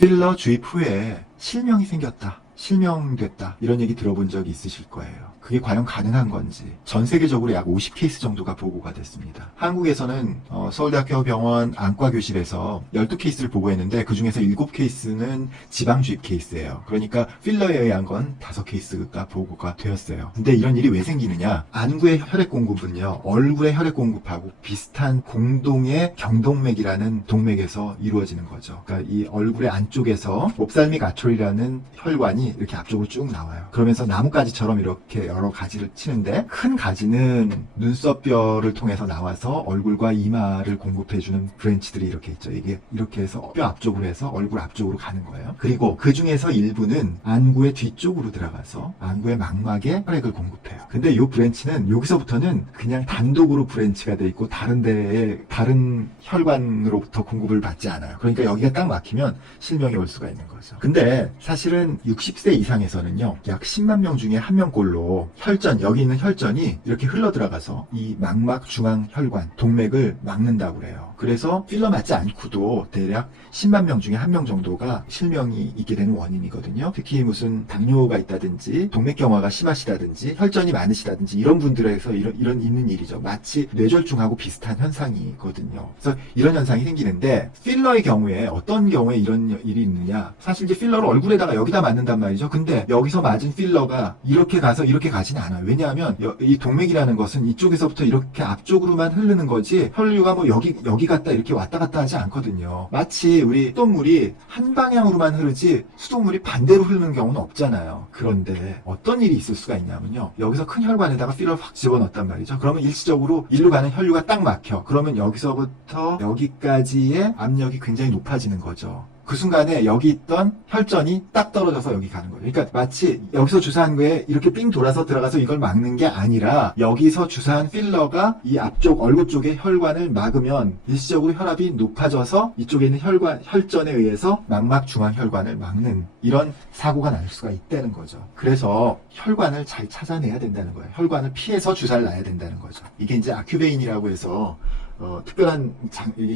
필러 주입 후에 실명이 생겼다, 실명됐다, 이런 얘기 들어본 적이 있으실 거예요. 그게 과연 가능한 건지 전 세계적으로 약 50케이스 정도가 보고가 됐습니다. 한국에서는 서울대학교 병원 안과교실에서 12케이스를 보고했는데 그 중에서 7케이스는 지방주입 케이스예요. 그러니까 필러에 의한 건 5케이스가 보고가 되었어요. 근데 이런 일이 왜 생기느냐? 안구의 혈액 공급은요, 얼굴의 혈액 공급하고 비슷한 공동의 경동맥이라는 동맥에서 이루어지는 거죠. 그러니까 이 얼굴의 안쪽에서 옵살믹 아트리라는 혈관이 이렇게 앞쪽으로 쭉 나와요. 그러면서 나뭇가지처럼 이렇게 여러 가지를 치는데, 큰 가지는 눈썹뼈를 통해서 나와서 얼굴과 이마를 공급해주는 브랜치들이 이렇게 있죠. 이게 이렇게 해서 뼈 앞쪽으로 해서 얼굴 앞쪽으로 가는 거예요. 그리고 그 중에서 일부는 안구의 뒤쪽으로 들어가서 안구의 망막에 혈액을 공급해요. 근데 이 브랜치는 여기서부터는 그냥 단독으로 브랜치가 돼 있고 다른 데에 다른 혈관으로부터 공급을 받지 않아요. 그러니까 여기가 딱 막히면 실명이 올 수가 있는 거죠. 근데 사실은 60세 이상에서는요, 약 10만 명 중에 1명꼴로 혈전, 여기 있는 혈전이 이렇게 흘러 들어가서 이 망막 중앙 혈관, 동맥을 막는다고 그래요. 그래서 필러 맞지 않고도 대략 10만 명 중에 1명 정도가 실명이 있게 되는 원인이거든요. 특히 무슨 당뇨가 있다든지 동맥경화가 심하시다든지 혈전이 많으시다든지 이런 분들에서 이런 있는 일이죠. 마치 뇌졸중하고 비슷한 현상이거든요. 그래서 이런 현상이 생기는데, 필러의 경우에 어떤 경우에 이런 일이 있느냐? 사실 이제 필러를 얼굴에다가 여기다 맞는단 말이죠. 근데 여기서 맞은 필러가 이렇게 가서 이렇게 가진 않아요. 왜냐하면 이 동맥이라는 것은 이쪽에서부터 이렇게 앞쪽으로만 흐르는 거지 혈류가 뭐 여기 갔다 이렇게 왔다 갔다 하지 않거든요. 마치 우리 수돗물이 한 방향으로만 흐르지 수돗물이 반대로 흐르는 경우는 없잖아요. 그런데 어떤 일이 있을 수가 있냐면요, 여기서 큰 혈관에다가 필러를 확 집어넣었단 말이죠. 그러면 일시적으로 일로 가는 혈류가 딱 막혀. 그러면 여기서부터 여기까지의 압력이 굉장히 높아지는 거죠. 그 순간에 여기 있던 혈전이 딱 떨어져서 여기 가는 거예요. 그러니까 마치 여기서 주사한 거에 이렇게 삥 돌아서 들어가서 이걸 막는 게 아니라, 여기서 주사한 필러가 이 앞쪽 얼굴 쪽의 혈관을 막으면 일시적으로 혈압이 높아져서 이쪽에 있는 혈전에 의해서 망막 중앙 혈관을 막는 이런 사고가 날 수가 있다는 거죠. 그래서 혈관을 잘 찾아내야 된다는 거예요. 혈관을 피해서 주사를 놔야 된다는 거죠. 이게 이제 아큐베인이라고 해서 특별한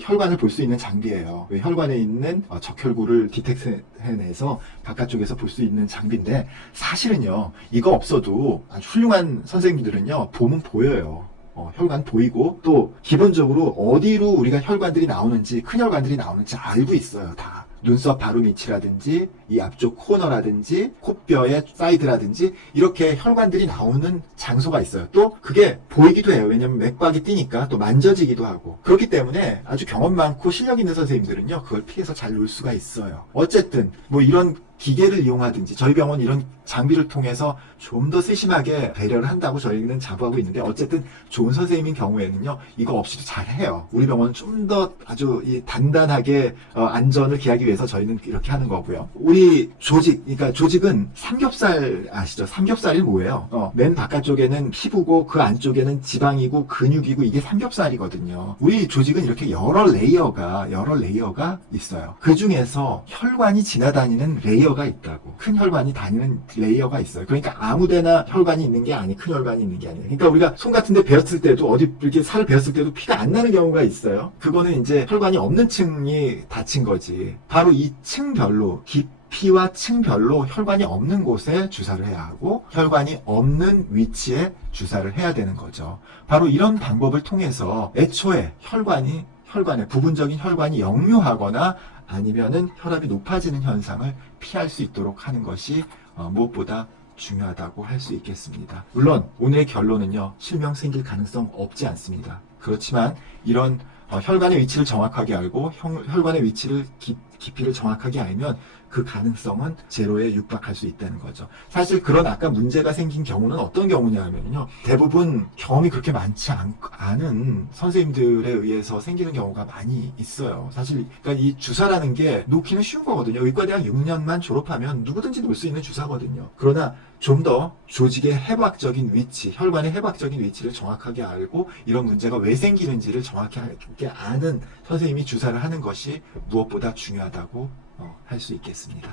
혈관을 볼 수 있는 장비예요. 혈관에 있는 적혈구를 디텍트해내서 바깥쪽에서 볼 수 있는 장비인데, 사실은요, 이거 없어도 아주 훌륭한 선생님들은요, 보면 보여요. 혈관 보이고, 또 기본적으로 어디로 우리가 혈관들이 나오는지, 큰 혈관들이 나오는지 알고 있어요. 다. 눈썹 바로 밑이라든지 이 앞쪽 코너라든지 코뼈의 사이드라든지 이렇게 혈관들이 나오는 장소가 있어요. 또 그게 보이기도 해요. 왜냐면 맥박이 뛰니까 또 만져지기도 하고. 그렇기 때문에 아주 경험 많고 실력 있는 선생님들은요, 그걸 피해서 잘 놀 수가 있어요. 어쨌든 뭐 이런 기계를 이용하든지 저희 병원 이런 장비를 통해서 좀 더 세심하게 배려를 한다고 저희는 자부하고 있는데, 어쨌든 좋은 선생님인 경우에는요, 이거 없이도 잘 해요. 우리 병원은 좀 더 아주 단단하게 안전을 기하기 위해서 저희는 이렇게 하는 거고요. 우리 조직, 그러니까 조직은 삼겹살 아시죠? 삼겹살이 뭐예요? 맨 바깥쪽에는 피부고 그 안쪽에는 지방이고 근육이고, 이게 삼겹살이거든요. 우리 조직은 이렇게 여러 레이어가 있어요. 그 중에서 혈관이 지나다니는 레이어가 있다고. 큰 혈관이 다니는 레이어가 있어요. 그러니까 아무데나 혈관이 있는 게 아니, 큰 혈관이 있는 게 아니에요. 그러니까 우리가 손 같은 데 베었을 때도, 어디 이렇게 살을 베었을 때도 피가 안 나는 경우가 있어요. 그거는 이제 혈관이 없는 층이 다친 거지. 바로 이 층별로, 깊이와 층별로 혈관이 없는 곳에 주사를 해야 하고, 혈관이 없는 위치에 주사를 해야 되는 거죠. 바로 이런 방법을 통해서 애초에 혈관에 부분적인 혈관이 역류하거나 아니면은 혈압이 높아지는 현상을 피할 수 있도록 하는 것이 무엇보다 중요하다고 할 수 있겠습니다. 물론 오늘의 결론은요, 실명 생길 가능성 없지 않습니다. 그렇지만 이런 혈관의 위치를 정확하게 알고 혈관의 위치를 깊이를 정확하게 알면 그 가능성은 제로에 육박할 수 있다는 거죠. 사실 그런 아까 문제가 생긴 경우는 어떤 경우냐면요, 대부분 경험이 그렇게 많지 않은 선생님들에 의해서 생기는 경우가 많이 있어요. 사실 그러니까 이 주사라는 게 놓기는 쉬운 거거든요. 의과대학 6년만 졸업하면 누구든지 놓을 수 있는 주사거든요. 그러나 좀 더 조직의 해박적인 위치, 혈관의 해박적인 위치를 정확하게 알고 이런 문제가 왜 생기는지를 정확하게 아는 선생님이 주사를 하는 것이 무엇보다 중요하다고 할 수 있겠습니다.